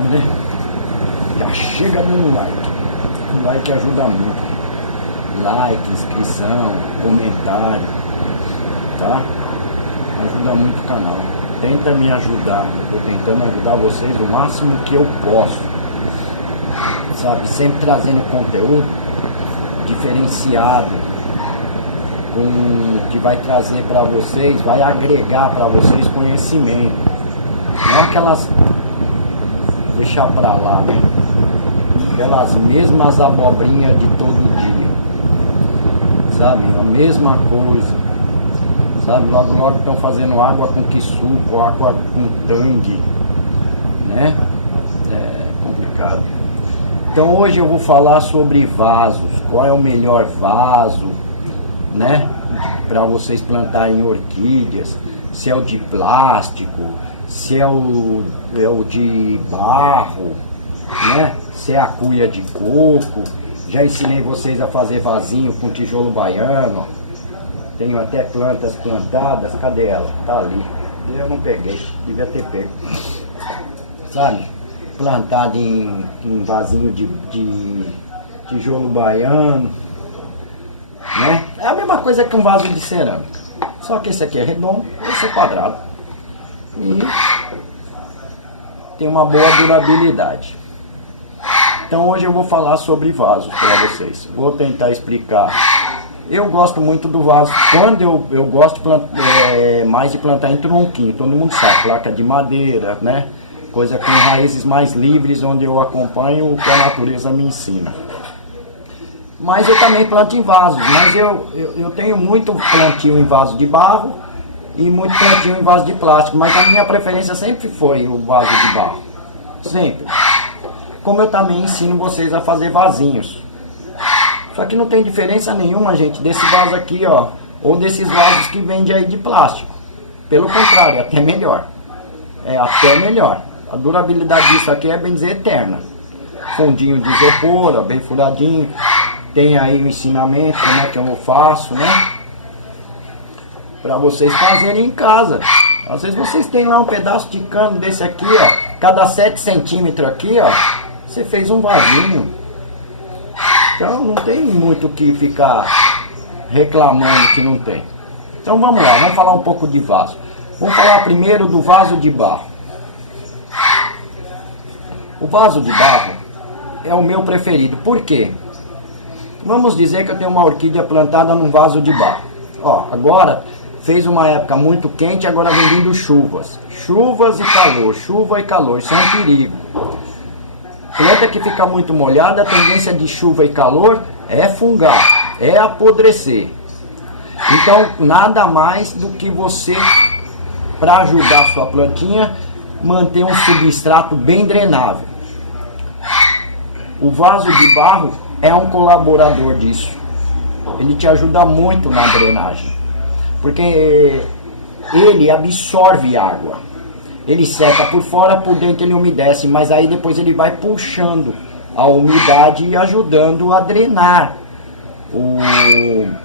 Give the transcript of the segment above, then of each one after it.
sabe, né? Já chega dando like. O like ajuda muito. Like, inscrição, comentário, tá? Ajuda muito o canal. Tenta me ajudar. Tô tentando ajudar vocês o máximo que eu posso. Sabe? Sempre trazendo conteúdo diferenciado, que vai trazer para vocês, vai agregar para vocês conhecimento. Não aquelas deixar para lá, né? Aquelas mesmas abobrinhas de todo dia, sabe? A mesma coisa, sabe? Logo logo estão fazendo água com que-suco, água com tangue, né? É complicado. Então hoje eu vou falar sobre vasos, qual é o melhor vaso, né, para vocês plantarem orquídeas, se é o de plástico, se é o de barro, né, se é a cuia de coco. Já ensinei vocês a fazer vasinho com tijolo baiano, tenho até plantas plantadas, cadê ela? Tá ali, eu não peguei, devia ter pego, sabe? Plantado em vasinho de tijolo baiano, né? É a mesma coisa que um vaso de cerâmica, só que esse aqui é redondo, esse é quadrado e tem uma boa durabilidade. Então hoje eu vou falar sobre vasos para vocês, vou tentar explicar. Eu gosto muito do vaso, quando eu gosto mais de plantar em tronquinho, todo mundo sabe, placa de madeira, né? Coisa com raízes mais livres, onde eu acompanho o que a natureza me ensina. Mas eu também planto em vasos, mas eu tenho muito plantio em vaso de barro e muito plantio em vaso de plástico, mas a minha preferência sempre foi o vaso de barro, sempre. Como eu também ensino vocês a fazer vasinhos. Só que não tem diferença nenhuma, gente, desse vaso aqui, ó, ou desses vasos que vende aí de plástico. Pelo contrário, é até melhor. É até melhor. A durabilidade disso aqui é bem dizer eterna. Fundinho de isopor, ó, bem furadinho. Tem aí o ensinamento, como é que eu faço, né? Pra vocês fazerem em casa. Às vezes vocês têm lá um pedaço de cano desse aqui, ó. Cada 7 centímetros aqui, ó. Você fez um vasinho. Então não tem muito o que ficar reclamando que não tem. Então vamos lá, vamos falar um pouco de vaso. Vamos falar primeiro do vaso de barro. O vaso de barro é o meu preferido. Por quê? Vamos dizer que eu tenho uma orquídea plantada num vaso de barro. Ó, agora fez uma época muito quente, agora vem vindo chuvas. Chuvas e calor, chuva e calor, isso é um perigo. Planta que fica muito molhada, a tendência de chuva e calor é fungar, é apodrecer. Então, nada mais do que você, para ajudar a sua plantinha, manter um substrato bem drenável. O vaso de barro é um colaborador disso. Ele te ajuda muito na drenagem, porque ele absorve água. Ele seca por fora, por dentro ele umedece, mas aí depois ele vai puxando a umidade e ajudando a drenar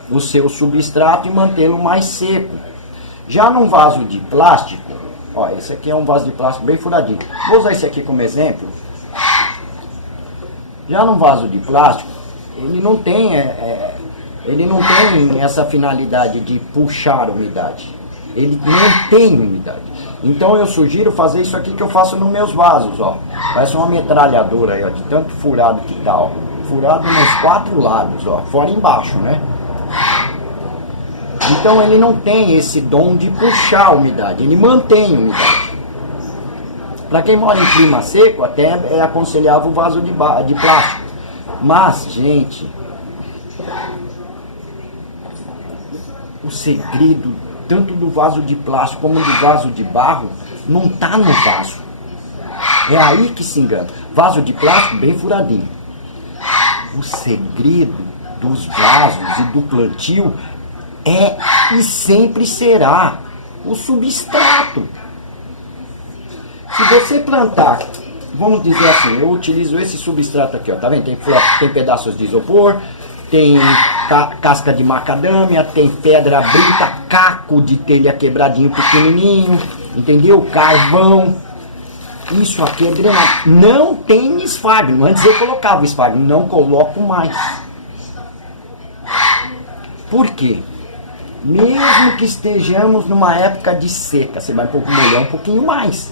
o seu substrato e mantê-lo mais seco. Já num vaso de plástico, ó, esse aqui é um vaso de plástico bem furadinho. Vou usar esse aqui como exemplo. Já num vaso de plástico, ele não tem essa finalidade de puxar umidade. Ele mantém umidade. Então eu sugiro fazer isso aqui que eu faço nos meus vasos, ó. Parece uma metralhadora aí, ó, de tanto furado que tá, ó. Furado nos 4 lados, ó, fora e embaixo, né? Então ele não tem esse dom de puxar a umidade, ele mantém a umidade. Para quem mora em clima seco, até é aconselhável o vaso de plástico. Mas, gente, o segredo, tanto do vaso de plástico como do vaso de barro, não está no vaso. É aí que se engana. Vaso de plástico bem furadinho. O segredo dos vasos e do plantio é e sempre será o substrato. Se você plantar, vamos dizer assim, eu utilizo esse substrato aqui, ó, tá vendo? Tem pedaços de isopor, tem casca de macadâmia, tem pedra brita, caco de telha quebradinho pequenininho, entendeu? Carvão. Isso aqui é drenado. Não tem esfagno. Antes eu colocava o esfagno, não coloco mais. Por quê? Mesmo que estejamos numa época de seca, você vai molhar um pouquinho mais.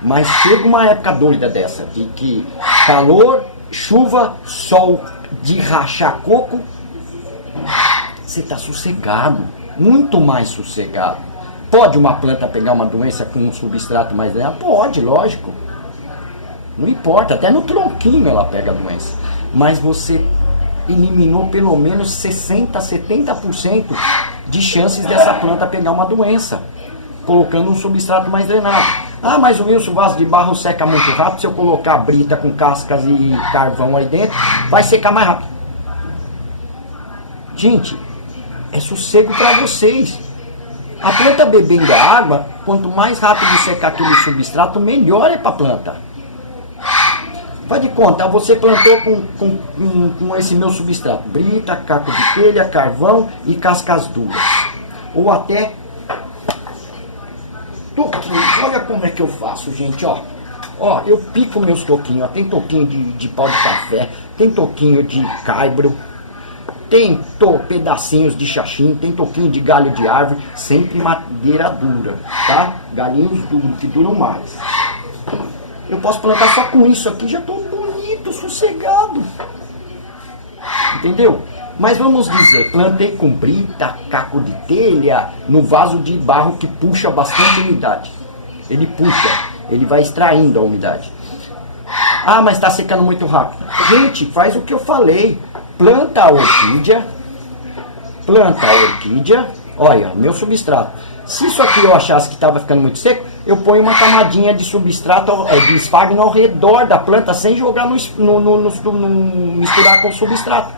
Mas chega uma época doida dessa, de que calor, chuva, sol, de rachar coco, você está sossegado, muito mais sossegado. Pode uma planta pegar uma doença com um substrato mais drenado? Pode, lógico. Não importa, até no tronquinho ela pega a doença. Mas você eliminou pelo menos 60%, 70% de chances dessa planta pegar uma doença, colocando um substrato mais drenado. Ah, mas o Wilson, o vaso de barro seca muito rápido, se eu colocar brita com cascas e carvão aí dentro, vai secar mais rápido. Gente, é sossego para vocês. A planta bebendo a água, quanto mais rápido secar aquele substrato, melhor é para a planta. Faz de conta, você plantou com esse meu substrato, brita, caco de telha, carvão e cascas duras. Ou até toquinho. Olha como é que eu faço, gente, ó. Ó, eu pico meus toquinhos, ó. Tem toquinho de pau de café, tem toquinho de caibro, tem pedacinhos de xaxim, tem toquinho de galho de árvore, sempre madeira dura, tá? Galinhos duros, que duram mais. Eu posso plantar só com isso aqui, já estou bonito, sossegado. Entendeu? Mas vamos dizer, plantei com brita, caco de telha, no vaso de barro que puxa bastante umidade. Ele puxa, ele vai extraindo a umidade. Ah, mas está secando muito rápido. Gente, faz o que eu falei. Planta a orquídea, olha, meu substrato. Se isso aqui eu achasse que estava ficando muito seco, eu ponho uma camadinha de substrato, de esfagno ao redor da planta, sem jogar misturar com o substrato.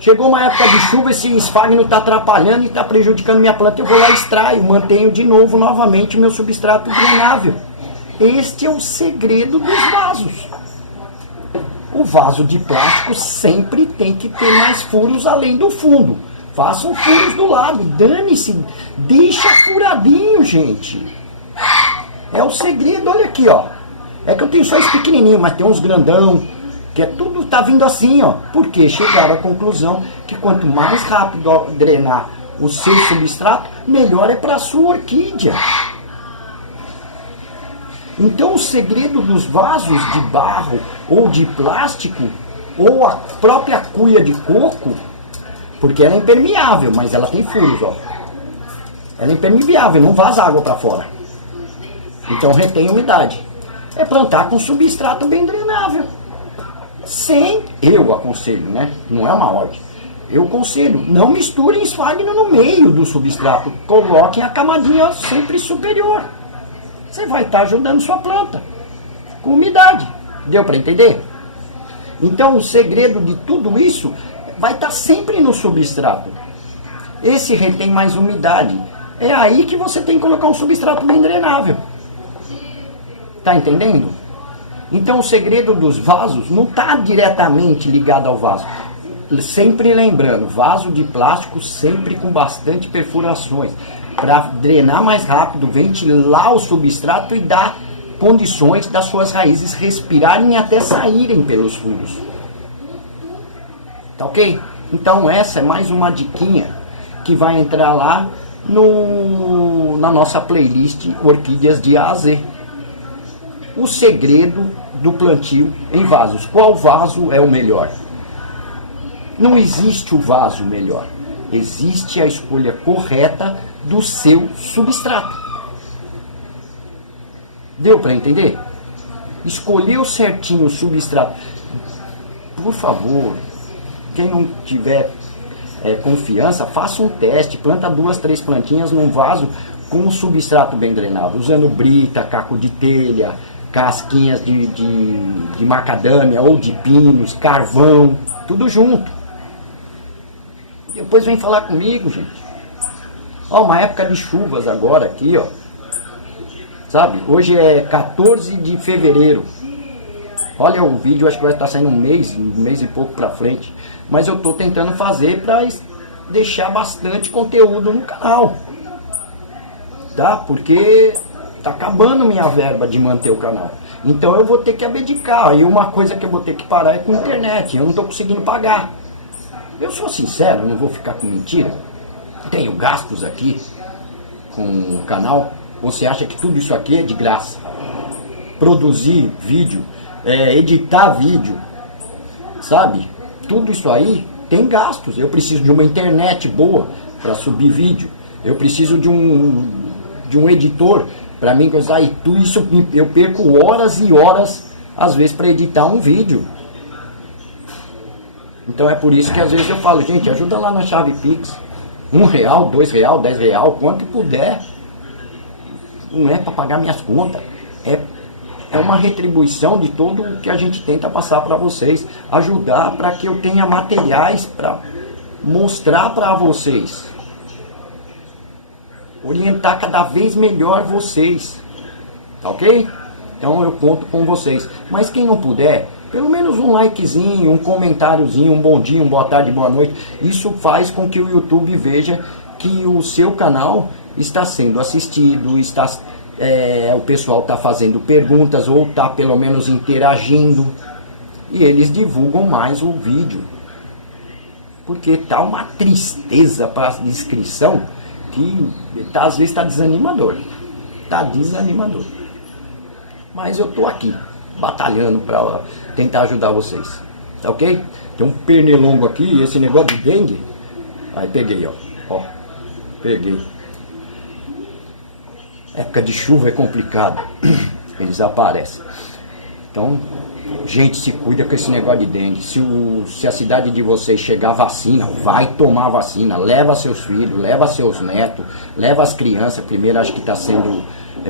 Chegou uma época de chuva, esse esfagno está atrapalhando e está prejudicando minha planta, eu vou lá e extraio, mantenho de novo, novamente, o meu substrato drenável. Este é o segredo dos vasos. O vaso de plástico sempre tem que ter mais furos além do fundo. Façam furos do lado, dane-se, deixa furadinho, gente. É o segredo, olha aqui, ó. É que eu tenho só esse pequenininho, mas tem uns grandão, que é tudo, tá vindo assim, ó. Porque chegaram à conclusão que quanto mais rápido drenar o seu substrato, melhor é para a sua orquídea. Então o segredo dos vasos de barro ou de plástico, ou a própria cuia de coco, porque ela é impermeável, mas ela tem furos, ó. Ela é impermeável, não vaza água para fora. Então retém umidade. É plantar com substrato bem drenável. Eu aconselho, né? Não é uma ordem. Eu aconselho, não misturem esfagno no meio do substrato. Coloquem a camadinha sempre superior. Você vai estar ajudando sua planta com umidade. Deu para entender? Então o segredo de tudo isso vai estar sempre no substrato. Esse retém mais umidade. É aí que você tem que colocar um substrato bem drenável. Tá entendendo? Então o segredo dos vasos não está diretamente ligado ao vaso. Sempre lembrando, vaso de plástico sempre com bastante perfurações, para drenar mais rápido, ventilar o substrato e dar condições das suas raízes respirarem e até saírem pelos furos. Tá ok? Então essa é mais uma diquinha que vai entrar lá na nossa playlist Orquídeas de A a Z. O segredo do plantio em vasos. Qual vaso é o melhor? Não existe o vaso melhor. Existe a escolha correta do seu substrato. Deu para entender? Escolheu certinho o substrato. Por favor, quem não tiver confiança, faça um teste. Planta 2, 3 plantinhas num vaso com um substrato bem drenado, usando brita, caco de telha, casquinhas de macadâmia ou de pinos, carvão, tudo junto. Depois vem falar comigo, gente. Ó, uma época de chuvas agora aqui, ó. Sabe? Hoje é 14 de fevereiro. Olha o vídeo, acho que vai estar saindo um mês e pouco pra frente. Mas eu tô tentando fazer pra deixar bastante conteúdo no canal. Tá? Porque Tá acabando minha verba de manter o canal. Então eu vou ter que abdicar. E uma coisa que eu vou ter que parar é com a internet. Eu não estou conseguindo pagar. Eu sou sincero, não vou ficar com mentira. Tenho gastos aqui com o canal. Você acha que tudo isso aqui é de graça? Produzir vídeo, editar vídeo, sabe? Tudo isso aí tem gastos. Eu preciso de uma internet boa para subir vídeo. Eu preciso de um editor para mim coisar. E tudo isso eu perco horas e horas, às vezes, para editar um vídeo. Então é por isso que às vezes eu falo, gente, ajuda lá na chave Pix. R$1, R$2, R$10, quanto puder. Não é para pagar minhas contas. É uma retribuição de tudo o que a gente tenta passar para vocês. Ajudar para que eu tenha materiais para mostrar para vocês. Orientar cada vez melhor vocês. Tá ok? Então eu conto com vocês. Mas quem não puder, pelo menos um likezinho, um comentáriozinho, um bom dia, um boa tarde, boa noite. Isso faz com que o YouTube veja que o seu canal está sendo assistido, o pessoal está fazendo perguntas ou está pelo menos interagindo. E eles divulgam mais o vídeo. Porque tá uma tristeza para a inscrição que às vezes está desanimador. Está desanimador. Mas eu tô aqui, batalhando para tentar ajudar vocês. Tá ok? Tem um pernilongo aqui, esse negócio de dengue. Aí peguei, ó. Peguei. Época de chuva é complicado. Eles aparecem. Então, gente, se cuida com esse negócio de dengue. Se a cidade de vocês chegar vacina, vai tomar vacina. Leva seus filhos, leva seus netos, leva as crianças. Primeiro acho que está sendo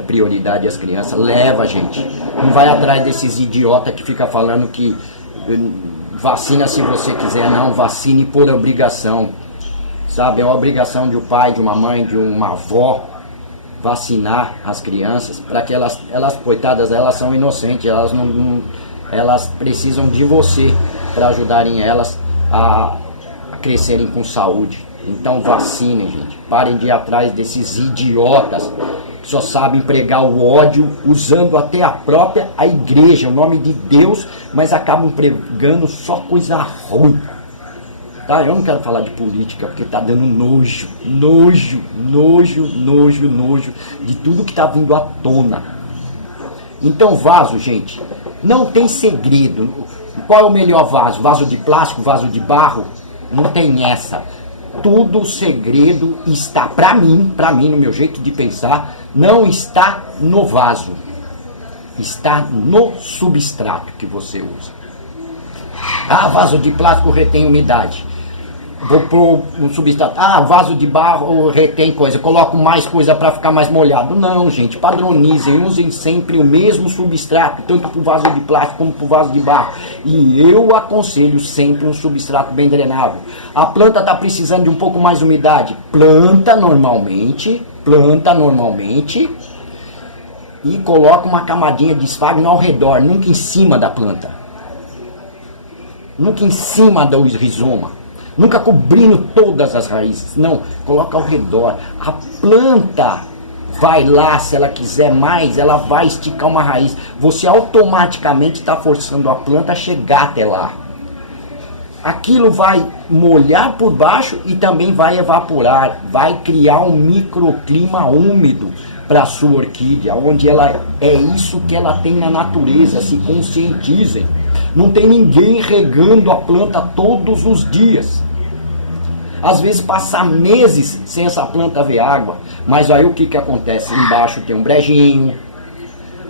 prioridade as crianças. Leva, gente. Não vai atrás desses idiotas que ficam falando que vacina se você quiser. Não, vacine por obrigação. Sabe, é uma obrigação de um pai, de uma mãe, de uma avó vacinar as crianças, para que elas, coitadas, elas são inocentes, elas precisam de você para ajudarem elas a crescerem com saúde. Então vacinem, gente. Parem de ir atrás desses idiotas que só sabem pregar o ódio, usando até a igreja, o nome de Deus, mas acabam pregando só coisa ruim. Tá? Eu não quero falar de política, porque tá dando nojo de tudo que tá vindo à tona. Então vaso, gente, não tem segredo. Qual é o melhor vaso? Vaso de plástico, vaso de barro? Não tem essa. Tudo o segredo está, pra mim, no meu jeito de pensar, não está no vaso. Está no substrato que você usa. Ah, vaso de plástico retém umidade. Vou pôr um substrato. Ah, vaso de barro retém coisa. Coloco mais coisa para ficar mais molhado. Não, gente, padronizem. Usem sempre o mesmo substrato, tanto para o vaso de plástico como para o vaso de barro. E eu aconselho sempre um substrato bem drenável. A planta está precisando de um pouco mais de umidade. Planta normalmente. E coloca uma camadinha de esfagno ao redor, nunca em cima da planta. Nunca em cima do rizoma. Nunca cobrindo todas as raízes. Não, coloca ao redor. A planta vai lá, se ela quiser mais, ela vai esticar uma raiz. Você automaticamente está forçando a planta a chegar até lá. Aquilo vai molhar por baixo e também vai evaporar. Vai criar um microclima úmido para a sua orquídea, onde ela é isso que ela tem na natureza. Se conscientizem. Não tem ninguém regando a planta todos os dias. Às vezes passa meses sem essa planta ver água. Mas aí o que acontece? Embaixo tem um brejinho.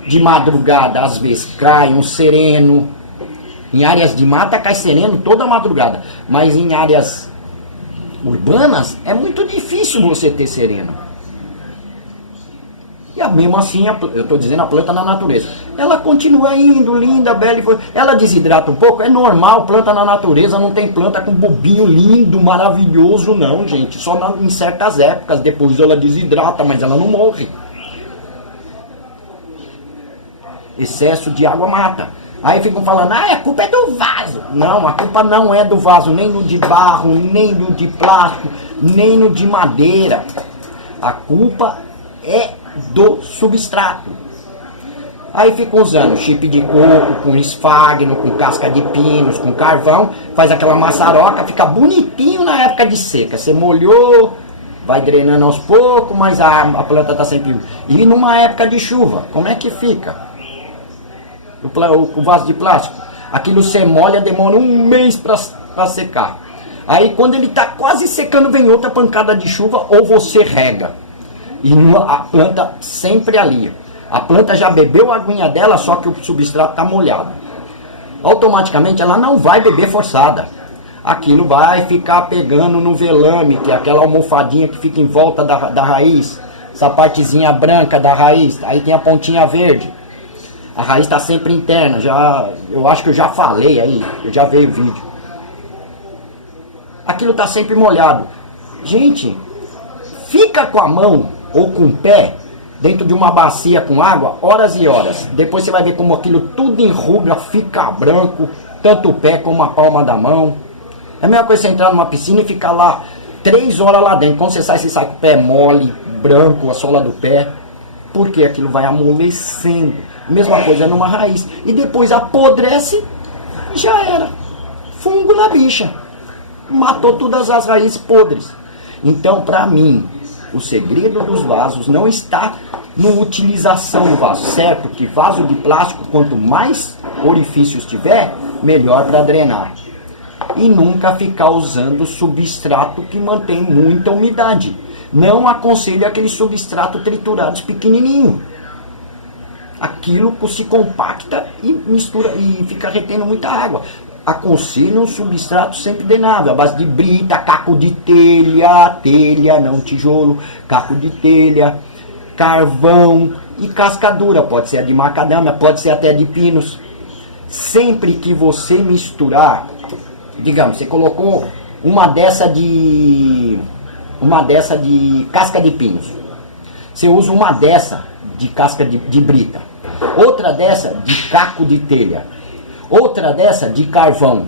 De madrugada às vezes cai um sereno. Em áreas de mata cai sereno toda madrugada. Mas em áreas urbanas é muito difícil você ter sereno. E mesmo assim, eu estou dizendo a planta na natureza. Ela continua indo, linda, bela. Ela desidrata um pouco, é normal, planta na natureza, não tem planta com bobinho lindo, maravilhoso, não, gente. Só em certas épocas, depois ela desidrata, mas ela não morre. Excesso de água mata. Aí ficam falando, a culpa é do vaso. Não, a culpa não é do vaso, nem no de barro, nem no de plástico, nem no de madeira. A culpa é do substrato. Aí fica usando chip de coco, com esfagno, com casca de pinos, com carvão, faz aquela maçaroca, fica bonitinho na época de seca. Você molhou, vai drenando aos poucos, mas a planta está sempre... E numa época de chuva, como é que fica? O vaso de plástico, aquilo você molha, demora um mês para secar. Aí quando ele está quase secando, vem outra pancada de chuva ou você rega. E a planta sempre ali. A planta já bebeu a aguinha dela, só que o substrato está molhado. Automaticamente ela não vai beber forçada. Aquilo vai ficar pegando no velame, que é aquela almofadinha que fica em volta da raiz. Essa partezinha branca da raiz. Aí tem a pontinha verde. A raiz está sempre interna. Eu acho que eu já falei aí. Já veio o vídeo. Aquilo está sempre molhado. Gente, fica com a mão ou com o pé dentro de uma bacia com água, horas e horas. Depois você vai ver como aquilo tudo enruga, fica branco, tanto o pé como a palma da mão. É a mesma coisa você entrar numa piscina e ficar lá 3 horas lá dentro. Quando você sai com o pé mole, branco, a sola do pé. Porque aquilo vai amolecendo. Mesma coisa numa raiz. E depois apodrece, já era. Fungo na bicha. Matou todas as raízes podres. Então, para mim, o segredo dos vasos não está na utilização do vaso. Certo que vaso de plástico, quanto mais orifícios tiver, melhor para drenar. E nunca ficar usando substrato que mantém muita umidade. Não aconselho aquele substrato triturado pequenininho. Aquilo se compacta e mistura e fica retendo muita água. Aconselho um substrato sempre drenável, a base de brita, caco de telha, não tijolo, caco de telha, carvão e casca dura. Pode ser a de macadâmia, pode ser até de pinos. Sempre que você misturar, digamos, você colocou uma dessa de casca de pinos. Você usa uma dessa de casca de brita. Outra dessa de caco de telha. Outra dessa de carvão.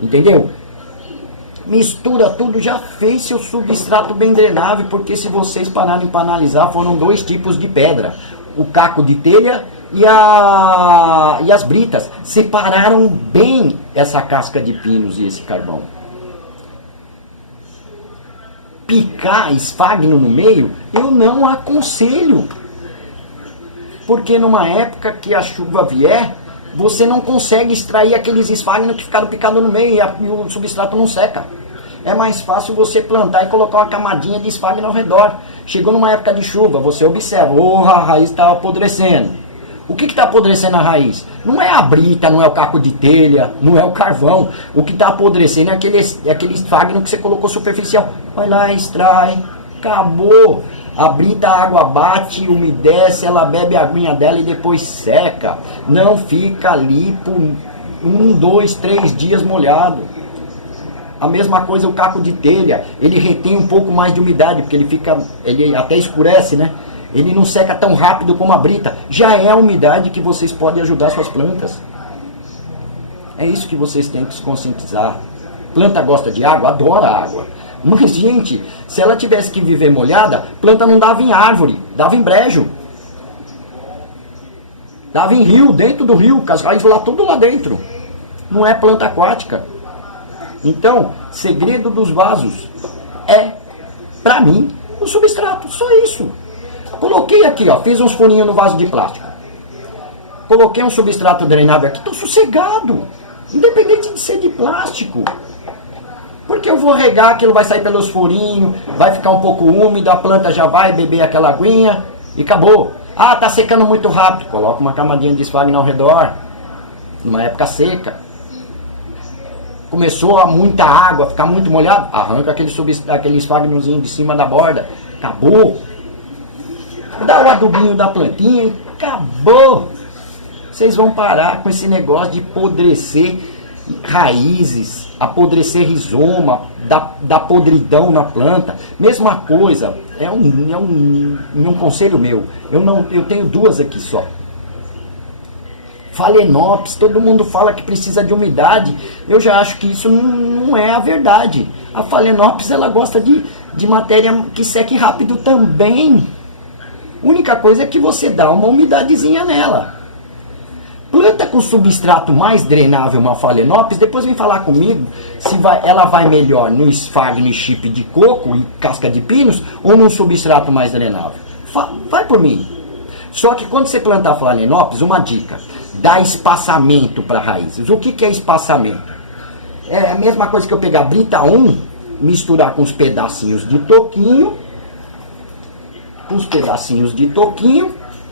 Entendeu? Mistura tudo, já fez seu substrato bem drenável, porque se vocês pararem para analisar, foram 2 tipos de pedra. O caco de telha e as britas. Separaram bem essa casca de pinos e esse carvão. Picar esfagno no meio, eu não aconselho. Porque numa época que a chuva vier, você não consegue extrair aqueles esfagnos que ficaram picados no meio e o substrato não seca. É mais fácil você plantar e colocar uma camadinha de esfagno ao redor. Chegou numa época de chuva, você observa, a raiz está apodrecendo. O que está apodrecendo a raiz? Não é a brita, não é o caco de telha, não é o carvão. O que está apodrecendo é aquele esfagno que você colocou superficial. Vai lá, extrai, acabou. A brita, a água bate, umedece, ela bebe a aguinha dela e depois seca. Não fica ali por 1, 2, 3 dias molhado. A mesma coisa o caco de telha, ele retém um pouco mais de umidade, porque ele até escurece, né? Ele não seca tão rápido como a brita. Já é a umidade que vocês podem ajudar suas plantas. É isso que vocês têm que se conscientizar. Planta gosta de água? Adora água. Mas, gente, se ela tivesse que viver molhada, planta não dava em árvore, dava em brejo. Dava em rio, dentro do rio, com as raízes lá, tudo lá dentro. Não é planta aquática. Então, segredo dos vasos é, pra mim, o substrato, só isso. Coloquei aqui, ó, fiz uns furinhos no vaso de plástico. Coloquei um substrato drenável aqui, tô sossegado. Independente de ser de plástico. Porque eu vou regar, aquilo vai sair pelos furinhos, vai ficar um pouco úmido, a planta já vai beber aquela aguinha e acabou. Ah, tá secando muito rápido. Coloca uma camadinha de esfagno ao redor, numa época seca. Começou a muita água, ficar muito molhado, arranca aquele esfagnozinho de cima da borda. Acabou. Dá o adubinho da plantinha e acabou. Vocês vão parar com esse negócio de apodrecer raízes, apodrecer rizoma, da podridão na planta. Mesma coisa, é um conselho meu. Eu tenho 2 aqui só. Phalaenopsis, todo mundo fala que precisa de umidade. Eu já acho que isso não é a verdade. A Phalaenopsis, ela gosta de matéria que seque rápido também. Única coisa é que você dá uma umidadezinha nela. Planta com substrato mais drenável, uma Phalaenopsis, depois vem falar comigo se ela vai melhor no esfagne chip de coco e casca de pinos ou num substrato mais drenável. Vai por mim. Só que quando você plantar Phalaenopsis, uma dica, dá espaçamento para raízes. O que é espaçamento? É a mesma coisa que eu pegar Brita 1, misturar com os pedacinhos de toquinho,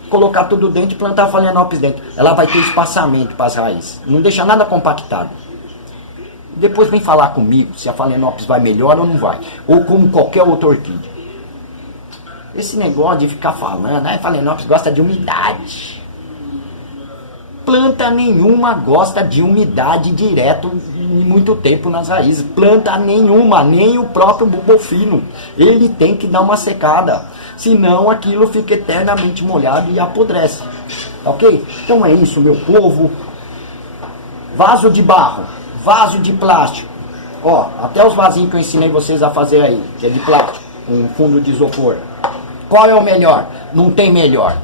colocar tudo dentro e plantar a Phalaenopsis dentro. Ela vai ter espaçamento para as raízes. Não deixa nada compactado. Depois vem falar comigo se a Phalaenopsis vai melhor ou não vai. Ou como qualquer outra orquídea. Esse negócio de ficar falando, a Phalaenopsis gosta de umidade. Planta nenhuma gosta de umidade direto muito tempo nas raízes. Planta nenhuma, nem o próprio bulbofino. Ele tem que dar uma secada. Senão aquilo fica eternamente molhado e apodrece. Ok? Então é isso, meu povo. Vaso de barro, vaso de plástico. Ó, até os vasinhos que eu ensinei vocês a fazer aí, que é de plástico, com fundo de isopor. Qual é o melhor? Não tem melhor.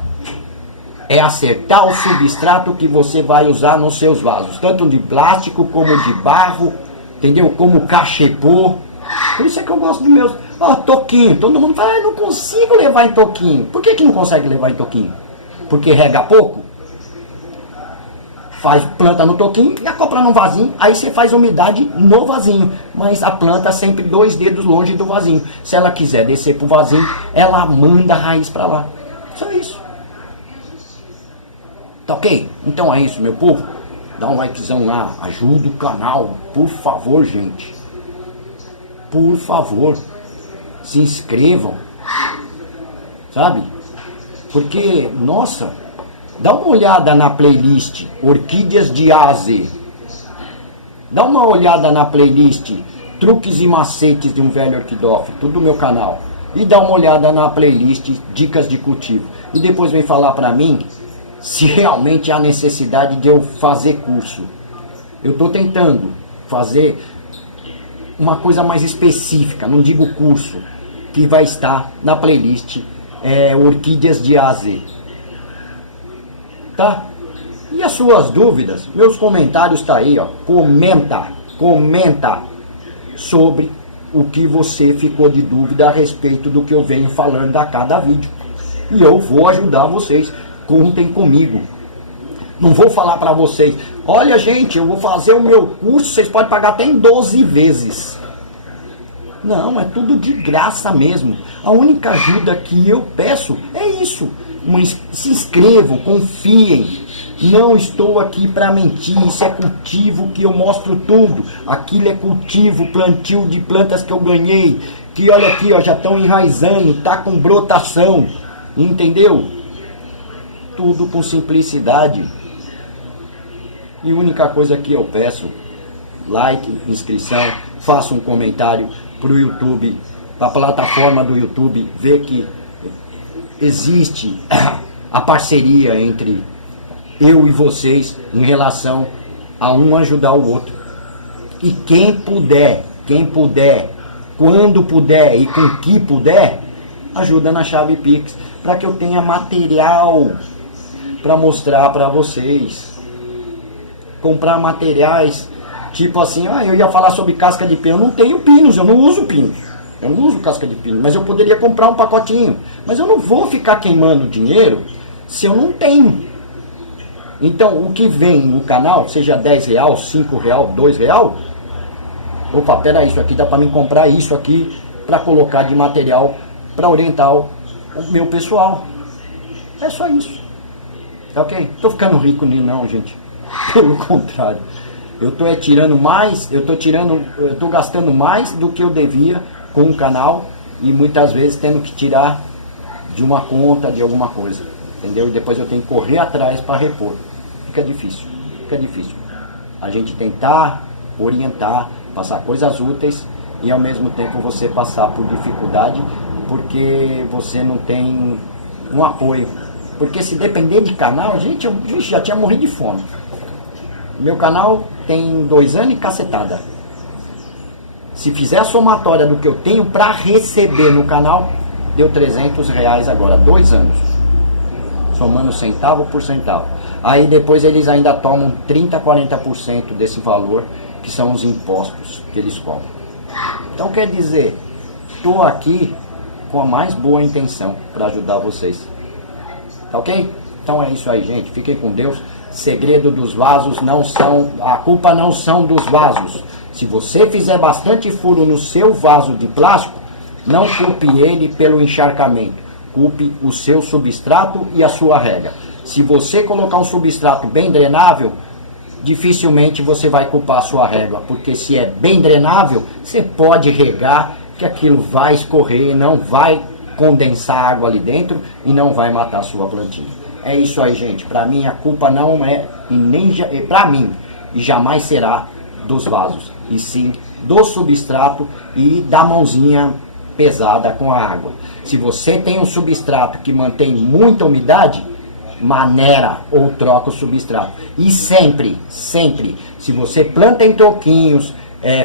É acertar o substrato que você vai usar nos seus vasos. Tanto de plástico como de barro, entendeu? Como cachepô. Por isso é que eu gosto dos meus... toquinho. Todo mundo fala, não consigo levar em toquinho. Por que não consegue levar em toquinho? Porque rega pouco? Planta no toquinho e acopla no vasinho. Aí você faz umidade no vasinho. Mas a planta sempre 2 dedos longe do vasinho. Se ela quiser descer pro vasinho, ela manda a raiz pra lá. Só isso. Tá ok? Então é isso, meu povo. Dá um likezão lá. Ajuda o canal. Por favor, gente. Por favor. Se inscrevam. Sabe? Porque, nossa, dá uma olhada na playlist Orquídeas de A a Z. Dá uma olhada na playlist Truques e Macetes de um Velho Orquidófilo, tudo do meu canal. E dá uma olhada na playlist Dicas de Cultivo. E depois vem falar pra mim se realmente há necessidade de eu fazer curso. Eu tô tentando fazer uma coisa mais específica, não digo curso, que vai estar na playlist Orquídeas de A a Z. Tá? E as suas dúvidas, meus comentários tá aí, ó. Comenta sobre o que você ficou de dúvida a respeito do que eu venho falando a cada vídeo. E eu vou ajudar vocês. Contem comigo. Não vou falar para vocês, olha gente, eu vou fazer o meu curso, vocês podem pagar até em 12 vezes. Não, é tudo de graça mesmo. A única ajuda que eu peço é isso. Se inscrevam, confiem. Não estou aqui para mentir. Isso é cultivo que eu mostro tudo. Aquilo é cultivo, plantio de plantas que eu ganhei. Que olha aqui, ó, já estão enraizando, tá com brotação. Entendeu? Tudo com simplicidade. E a única coisa que eu peço, like, inscrição, faça um comentário para o YouTube, para a plataforma do YouTube, ver que existe a parceria entre eu e vocês em relação a um ajudar o outro. E quem puder, quando puder e com que puder, ajuda na chave Pix, para que eu tenha material para mostrar para vocês. Comprar materiais, tipo assim, eu ia falar sobre casca de pino, eu não tenho pinos, eu não uso pinos. Eu não uso casca de pino, mas eu poderia comprar um pacotinho. Mas eu não vou ficar queimando dinheiro se eu não tenho. Então, o que vem no canal, seja R$10, R$5, R$2, opa, peraí, isso aqui dá para mim comprar isso aqui para colocar de material para orientar o meu pessoal. É só isso. Tá ok? Tô ficando rico não, gente. Pelo contrário. Eu tô gastando mais do que eu devia com o canal e muitas vezes tendo que tirar de uma conta, de alguma coisa. Entendeu? E depois eu tenho que correr atrás para repor. Fica difícil. A gente tentar orientar, passar coisas úteis e ao mesmo tempo você passar por dificuldade porque você não tem um apoio. Porque se depender de canal, gente, eu já tinha morrido de fome. Meu canal tem 2 anos e cacetada. Se fizer a somatória do que eu tenho para receber no canal, deu R$300 agora, 2 anos. somando centavo por centavo. Aí depois eles ainda tomam 30, 40% desse valor, que são os impostos que eles cobram. Então quer dizer, estou aqui com a mais boa intenção para ajudar vocês. Tá ok? Então é isso aí, gente. Fiquem com Deus. Segredo dos vasos não são... A culpa não são dos vasos. Se você fizer bastante furo no seu vaso de plástico, não culpe ele pelo encharcamento. Culpe o seu substrato e a sua rega. Se você colocar um substrato bem drenável, dificilmente você vai culpar a sua régua, porque se é bem drenável, você pode regar, que aquilo vai escorrer, não vai condensar água ali dentro e não vai matar a sua plantinha. É isso aí, gente. Para mim a culpa não é, e nem para mim, e jamais será dos vasos, e sim do substrato e da mãozinha pesada com a água. Se você tem um substrato que mantém muita umidade, maneira ou troca o substrato. E sempre, se você planta em toquinhos,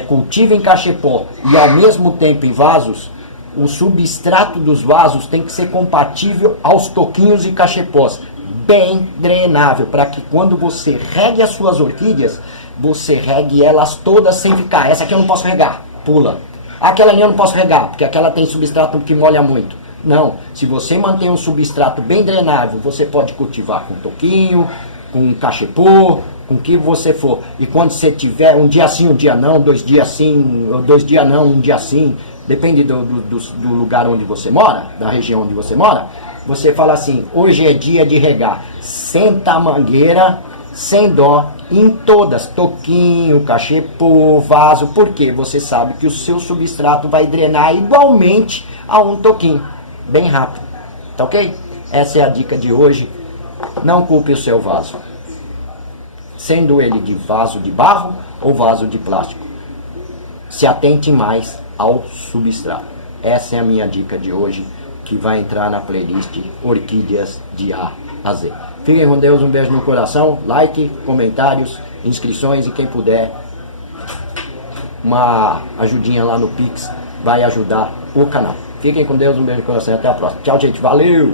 cultiva em cachepô e ao mesmo tempo em vasos, o substrato dos vasos tem que ser compatível aos toquinhos e cachepós, bem drenável, para que quando você regue as suas orquídeas, você regue elas todas sem ficar, essa aqui eu não posso regar, pula. Aquela ali eu não posso regar, porque aquela tem substrato que molha muito. Não, se você mantém um substrato bem drenável, você pode cultivar com toquinho, com cachepô, com o que você for. E quando você tiver um dia sim, um dia não, 2 dias sim, 2 dias não, um dia sim, depende do lugar onde você mora, da região onde você mora, você fala assim, hoje é dia de regar. Senta a mangueira, sem dó, em todas, toquinho, cachepô, vaso, porque você sabe que o seu substrato vai drenar igualmente a um toquinho, bem rápido, tá ok? Essa é a dica de hoje. Não culpe o seu vaso, sendo ele de vaso de barro ou vaso de plástico. Se atente mais ao substrato. Essa é a minha dica de hoje, que vai entrar na playlist Orquídeas de A a Z. Fiquem com Deus, um beijo no coração, like, comentários, inscrições e quem puder, uma ajudinha lá no Pix vai ajudar o canal. Fiquem com Deus, um beijo no coração e até a próxima. Tchau, gente, valeu!